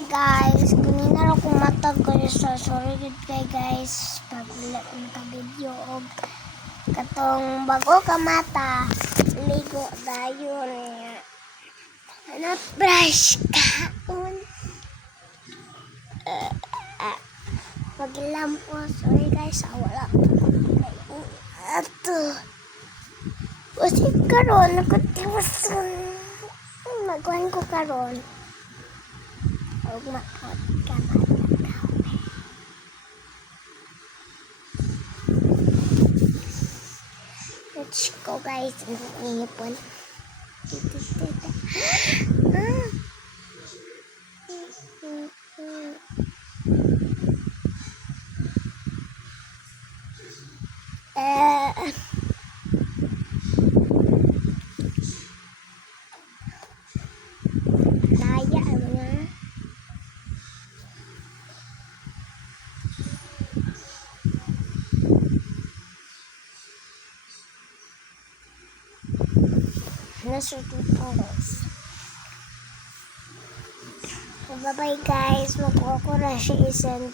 Hi guys, kanina ra kong matag kayo sa sorry good kay guys pag wala ka video og katong bago ka mata ligo dayon niya. Ano brush kaon? Paglampo, sorry guys, wala ato. Kasi karon nakatiwason. Magkuhan ko karon. Og makot ka matakaw. Let's go guys. Ang ipon. Laya mga. Nasa tutos. Bye bye guys. Magkuha ko na siya isang